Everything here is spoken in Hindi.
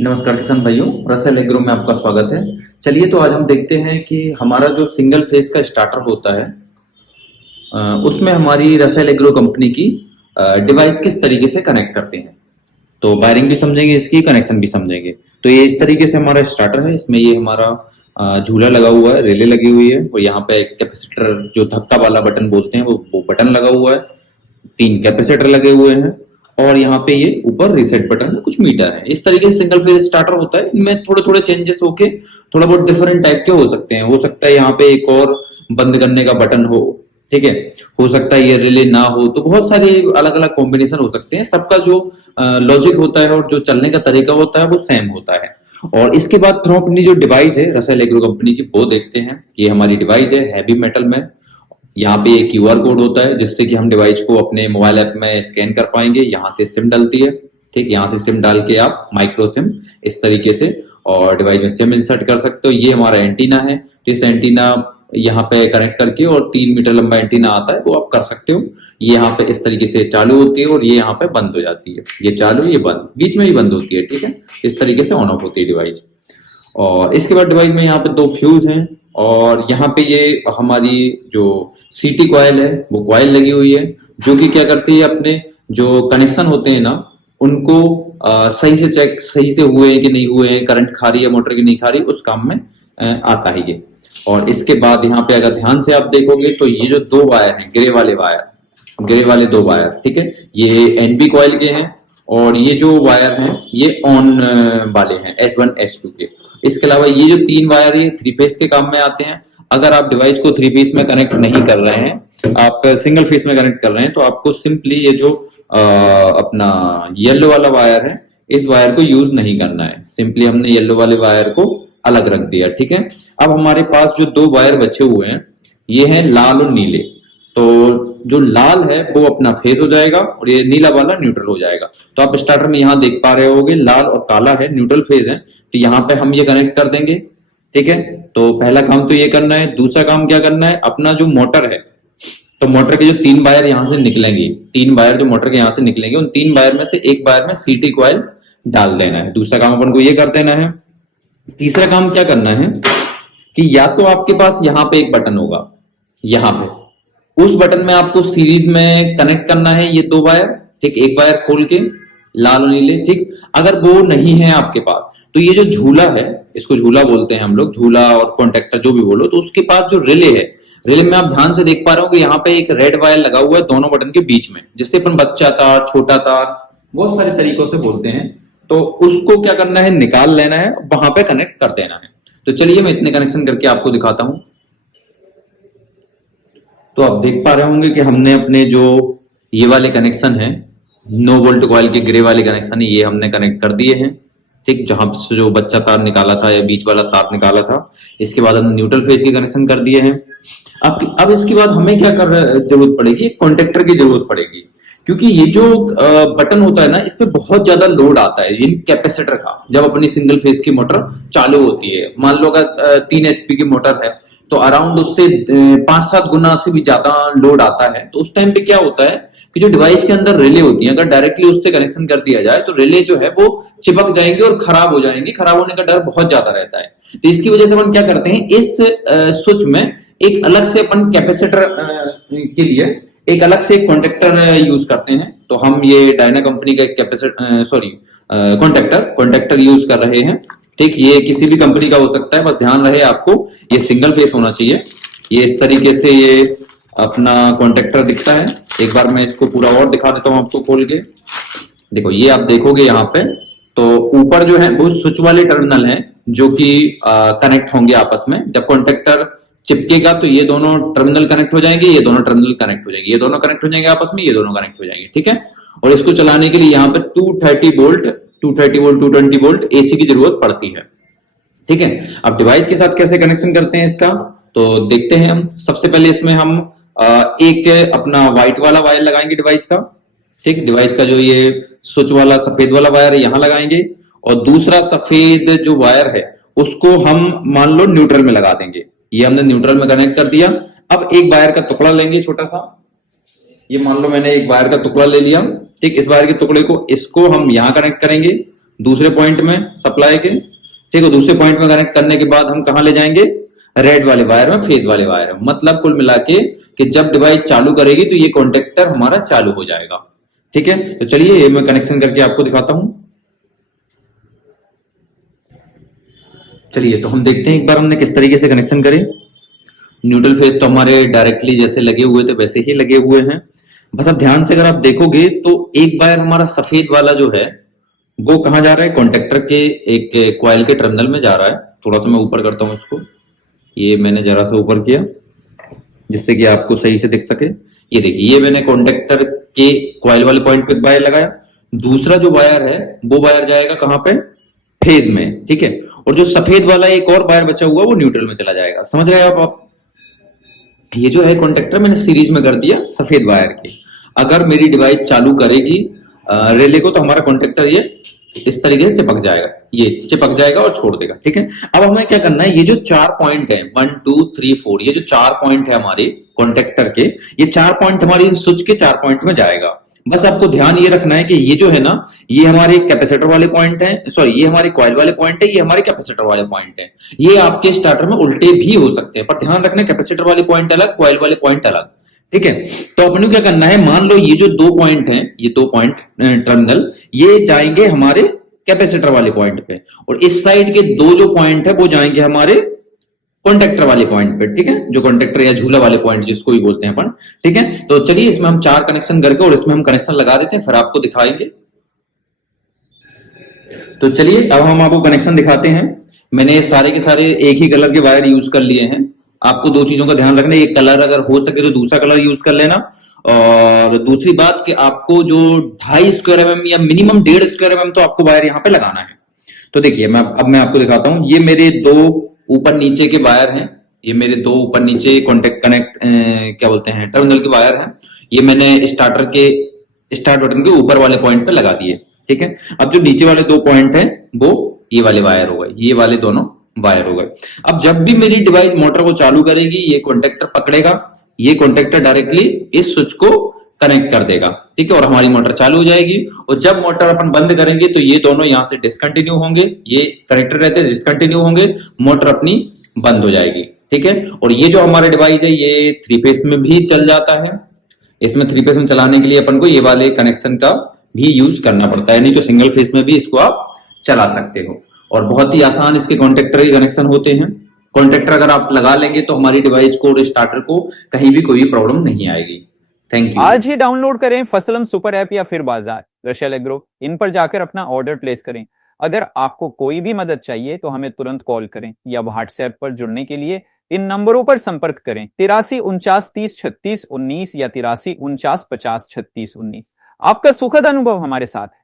नमस्कार किसान भाइयों, रसेल एग्रो में आपका स्वागत है। चलिए तो आज हम देखते हैं कि हमारा जो सिंगल फेज का स्टार्टर होता है उसमें हमारी रसेल एग्रो कंपनी की डिवाइस किस तरीके से कनेक्ट करते हैं। तो वायरिंग भी समझेंगे, इसकी कनेक्शन भी समझेंगे। तो ये इस तरीके से हमारा स्टार्टर है। इसमें ये हमारा झूला लगा हुआ है, रिले लगी हुई है और यहाँ पे एक कैपेसिटर जो धक्का वाला बटन बोलते हैं वो बटन लगा हुआ है। 3 कैपेसिटर लगे हुए हैं और यहाँ पे ये ऊपर रीसेट बटन में कुछ मीटर है। इस तरीके से सिंगल फेज स्टार्टर होता है। इनमें थोड़े थोड़े चेंजेस होके थोड़ा बहुत डिफरेंट टाइप के हो सकते हैं। हो सकता है यहाँ पे एक और बंद करने का बटन हो, ठीक है। हो सकता है ये रिले ना हो, तो बहुत सारे अलग अलग कॉम्बिनेशन हो सकते हैं। सबका जो लॉजिक होता है और जो चलने का तरीका होता है वो सेम होता है। और इसके बाद फिर हम अपनी जो डिवाइस है रसेल एग्रो कंपनी की वो देखते हैं। ये हमारी डिवाइस है हैवी मेटल में। यहाँ पे एक क्यूआर कोड होता है जिससे कि हम डिवाइस को अपने मोबाइल ऐप में स्कैन कर पाएंगे। यहाँ से सिम डलती है, ठीक। यहाँ से सिम डाल के आप माइक्रो सिम इस तरीके से और डिवाइस में सिम इंसर्ट कर सकते हो। ये हमारा एंटीना है, तो इस एंटीना यहाँ पे कनेक्ट करके और 3 मीटर लंबा एंटीना आता है वो आप कर सकते हो। ये यहाँ पे इस तरीके से चालू होती है और ये यहाँ पे बंद हो जाती है। ये चालू, ये बंद, बीच में ही बंद होती है, ठीक है। इस तरीके से ऑन ऑफ होती है डिवाइस। और इसके बाद डिवाइस में यहाँ पे 2 फ्यूज हैं और यहाँ पे ये हमारी जो सीटी कॉइल है वो कॉइल लगी हुई है, जो कि क्या करती है अपने जो कनेक्शन होते हैं ना उनको सही से चेक, सही से हुए हैं कि नहीं हुए हैं, करंट खा रही है मोटर की नहीं खा रही, उस काम में आता है ये। और इसके बाद यहाँ पे अगर ध्यान से आप देखोगे तो ये जो 2 वायर हैं, ग्रे वाले 2 वायर, ठीक है, ये एनबी कॉइल के हैं। और ये जो वायर हैं ये ऑन वाले हैं S1 S2 के। इसके अलावा ये जो 3 वायर ये 3 फेज के काम में आते हैं। अगर आप डिवाइस को 3 फेज में कनेक्ट नहीं कर रहे हैं, आप सिंगल फेज में कनेक्ट कर रहे हैं, तो आपको सिंपली ये जो अपना येलो वाला वायर है इस वायर को यूज नहीं करना है। सिंपली हमने येलो वाले वायर को अलग रख दिया, ठीक है। अब हमारे पास जो 2 वायर बचे हुए हैं ये हैं लाल और नीले। तो जो लाल है वो अपना फेज हो जाएगा और ये नीला वाला न्यूट्रल हो जाएगा। तो आप स्टार्टर में यहाँ देख पा रहे होगे लाल और काला है, न्यूट्रल फेज है। तो यहाँ पे हम ये कनेक्ट कर देंगे, ठीक है। तो पहला काम तो ये करना है। दूसरा काम क्या करना है, अपना जो मोटर है, तो मोटर के जो 3 वायर यहाँ से निकलेंगे, 3 वायर जो मोटर के यहाँ से निकलेंगे, उन 3 वायर में से एक वायर में सीटी कॉइल डाल देना है। दूसरा काम अपन को ये कर देना है। तीसरा काम क्या करना है कि या तो आपके पास यहाँ पे एक बटन होगा, यहाँ पे उस बटन में आपको सीरीज में कनेक्ट करना है ये 2 वायर, ठीक। एक वायर खोल के लाल और नीले, ठीक। अगर वो नहीं है आपके पास तो ये जो झूला है, इसको झूला बोलते हैं हम लोग, झूला और कॉन्टेक्टर जो भी बोलो, तो उसके पास जो रिले है, रिले में आप ध्यान से देख पा रहे हो कि यहाँ पे एक रेड वायर लगा हुआ है दोनों बटन के बीच में, जिससे अपन बच्चा तार, छोटा तार, बहुत सारे तरीकों से बोलते हैं। तो उसको क्या करना है, निकाल लेना है, वहां पे कनेक्ट कर देना है। तो चलिए मैं इतने कनेक्शन करके आपको दिखाता हूं। तो आप देख पा रहे होंगे कि हमने अपने जो ये वाले कनेक्शन है, 9 वोल्ट कॉइल के ग्रे वाले कनेक्शन है, ये हमने कनेक्ट कर दिए हैं, ठीक। जहां से जो बच्चा तार निकाला था या बीच वाला तार निकाला था, इसके बाद हमने न्यूट्रल फेज के कनेक्शन कर दिए हैं। अब इसके बाद हमें क्या कर जरूरत पड़ेगी, कॉन्टेक्टर की जरूरत पड़ेगी। क्योंकि ये जो बटन होता है ना, इस पे बहुत ज्यादा लोड आता है इन कैपेसिटर का। जब अपनी सिंगल फेज की मोटर चालू होती है, मान लो अगर 3 HP की मोटर है, तो अराउंड उससे 5-7 गुना से भी ज्यादा लोड आता है। तो उस टाइम पे क्या होता है कि जो डिवाइस के अंदर रिले होती हैं, अगर डायरेक्टली उससे कनेक्शन कर दिया जाए तो रिले जो है वो चिपक जाएंगे और खराब हो जाएंगी। खराब होने का डर बहुत ज्यादा रहता है। तो इसकी वजह से अपन क्या करते हैं, इस स्विच में एक अलग से अपन कैपेसिटर के लिए एक अलग से कॉन्टेक्टर यूज करते हैं। तो हम ये डायना कंपनी का एक कैपेसिटर कॉन्टेक्टर यूज कर रहे हैं, ठीक। ये किसी भी कंपनी का हो सकता है, बस ध्यान रहे आपको ये सिंगल फेस होना चाहिए। ये इस तरीके से ये अपना कॉन्टेक्टर दिखता है। एक बार मैं इसको पूरा और दिखा देता हूं आपको खोल के। देखो ये आप देखोगे यहाँ पे, तो ऊपर जो है वो स्विच वाले टर्मिनल हैं जो कि कनेक्ट होंगे आपस में। जब कॉन्टेक्टर चिपकेगा तो ये दोनों टर्मिनल कनेक्ट हो जाएंगे, ये दोनों टर्मिनल कनेक्ट हो जाएंगे, ये दोनों कनेक्ट हो जाएंगे आपस में, ये दोनों कनेक्ट हो जाएंगे, ठीक है। और इसको चलाने के लिए यहाँ पे 230 वोल्ट 220 वोल्ट AC की जरूरत पड़ती है, ठीक है। अब डिवाइस के साथ कैसे कनेक्शन करते हैं इसका, तो देखते हैं हम। सबसे पहले इसमें हम एक अपना व्हाइट वाला वायर लगाएंगे डिवाइस का, ठीक। डिवाइस का जो ये स्विच वाला सफेद वाला वायर है यहां लगाएंगे और दूसरा सफेद जो वायर है उसको हम मान लो न्यूट्रल में लगा देंगे। ये हमने न्यूट्रल में कनेक्ट कर दिया। अब एक वायर का टुकड़ा लेंगे छोटा सा, ये मान लो मैंने एक वायर का टुकड़ा ले लिया, ठीक। इस वायर के टुकड़े को इसको हम यहां कनेक्ट करेंगे, दूसरे पॉइंट में सप्लाई के, ठीक है। दूसरे पॉइंट में कनेक्ट करने के बाद हम कहां ले जाएंगे, रेड वाले वायर में, फेज वाले वायर में। मतलब कुल मिला के कि जब डिवाइस चालू करेगी तो ये कॉन्टेक्टर हमारा चालू हो जाएगा, ठीक है। तो चलिए ये मैं कनेक्शन करके आपको दिखाता हूं। चलिए तो हम देखते हैं एक बार हमने किस तरीके से कनेक्शन करे। न्यूट्रल फेज तो हमारे डायरेक्टली जैसे लगे हुए थे वैसे ही लगे हुए हैं। बस अब ध्यान से अगर आप देखोगे तो एक वायर हमारा सफेद वाला जो है वो कहां जा रहा है, कॉन्टेक्टर के एक कॉइल के टर्मिनल में जा रहा है। थोड़ा सा मैं ऊपर करता हूं इसको, ये मैंने जरा सा ऊपर किया जिससे कि आपको सही से दिख सके। ये देखिए, ये मैंने कॉन्टेक्टर के कॉइल वाले पॉइंट पे वायर लगाया। दूसरा जो वायर है वो वायर जाएगा कहां पे, फेज में, ठीक है। और जो सफेद वाला एक और वायर बचा हुआ वो न्यूट्रल में चला जाएगा। समझ रहे हैं आप? ये जो है कॉन्टेक्टर मैंने सीरीज में कर दिया सफेद वायर के। अगर मेरी डिवाइस चालू करेगी रिले को तो हमारा कॉन्टेक्टर ये इस तरीके से चिपक जाएगा, ये चिपक जाएगा और छोड़ देगा, ठीक है। अब हमें क्या करना है, ये जो 4 पॉइंट है 1 2 3 4, ये जो 4 पॉइंट है हमारे कॉन्टेक्टर के, ये 4 पॉइंट हमारी स्विच के 4 पॉइंट में जाएगा। बस आपको ध्यान ये रखना है कि ये जो है ना, ये हमारे कैपेसिटर वाले पॉइंट है, सॉरी ये हमारे कॉइल वाले पॉइंट है, ये हमारे कैपेसिटर वाले पॉइंट है। ये आपके स्टार्टर में उल्टे भी हो सकते हैं, पर ध्यान रखना कैपेसिटर वाले पॉइंट अलग, कॉइल वाले पॉइंट अलग, ठीक है। तो अपने क्या करना है, मान लो ये जो 2 पॉइंट हैं, ये 2 पॉइंट टर्मिनल, ये जाएंगे हमारे कैपेसिटर वाले पॉइंट पे, और इस साइड के 2 जो पॉइंट है वो जाएंगे हमारे कॉन्टेक्टर वाले पॉइंट पे, ठीक है। जो कॉन्टेक्टर या झूला वाले पॉइंट जिसको भी बोलते हैं अपन, ठीक है। तो चलिए इसमें हम 4 कनेक्शन करके और इसमें हम कनेक्शन लगा देते हैं, फिर आपको दिखाएंगे। तो चलिए अब हम आपको कनेक्शन दिखाते हैं। मैंने सारे के सारे एक ही कलर के वायर यूज कर लिए हैं। आपको 2 चीजों का ध्यान रखना है, एक कलर अगर हो सके तो दूसरा कलर यूज कर लेना, और दूसरी बात कि आपको जो 2.5 स्क्वायर mm या मिनिमम 1.5 स्क्वायर mm तो आपको वायर यहाँ पे लगाना है। तो देखिए अब मैं आपको दिखाता हूं। ये मेरे 2 ऊपर नीचे के वायर हैं, ये मेरे 2 ऊपर नीचे कनेक्ट क्या बोलते हैं टर्मिनल के वायर हैं। ये मैंने स्टार्टर के स्टार्ट बटन के ऊपर वाले पॉइंट पे लगा दिए, ठीक है। अब जो नीचे वाले 2 पॉइंट हैं वो ये वाले वायर हो गए, ये वाले दोनों वायर हो गए। अब जब भी मेरी डिवाइस मोटर को चालू करेगी, ये कॉन्टेक्टर पकड़ेगा, ये कॉन्टेक्टर डायरेक्टली इस स्विच को कनेक्ट कर देगा, ठीक है, और हमारी मोटर चालू हो जाएगी। और जब मोटर अपन बंद करेंगे तो ये दोनों यहां से डिसकंटिन्यू होंगे, ये कनेक्टर रहते हैं डिसकंटिन्यू होंगे, मोटर अपनी बंद हो जाएगी, ठीक है। और ये जो हमारा डिवाइस है ये 3 फेज में भी चल जाता है। इसमें 3 फेज में चलाने के लिए अपन को ये वाले कनेक्शन का भी यूज करना पड़ता है, नहीं तो सिंगल फेज में भी इसको आप चला सकते हो। और बहुत ही आसान इसके कॉन्टेक्टर ही कनेक्शन होते हैं। कॉन्टेक्टर अगर आप लगा लेंगे तो हमारी डिवाइस को और स्टार्टर को कहीं भी कोई प्रॉब्लम नहीं आएगी। Thank you. आज ही डाउनलोड करें फसलम सुपर ऐप या फिर बाजार रशेल एग्रो, इन पर जाकर अपना ऑर्डर प्लेस करें। अगर आपको कोई भी मदद चाहिए तो हमें तुरंत कॉल करें या व्हाट्सएप पर जुड़ने के लिए इन नंबरों पर संपर्क करें 83 49 30 36 19 या 83 49 50 36 19। आपका सुखद अनुभव हमारे साथ है।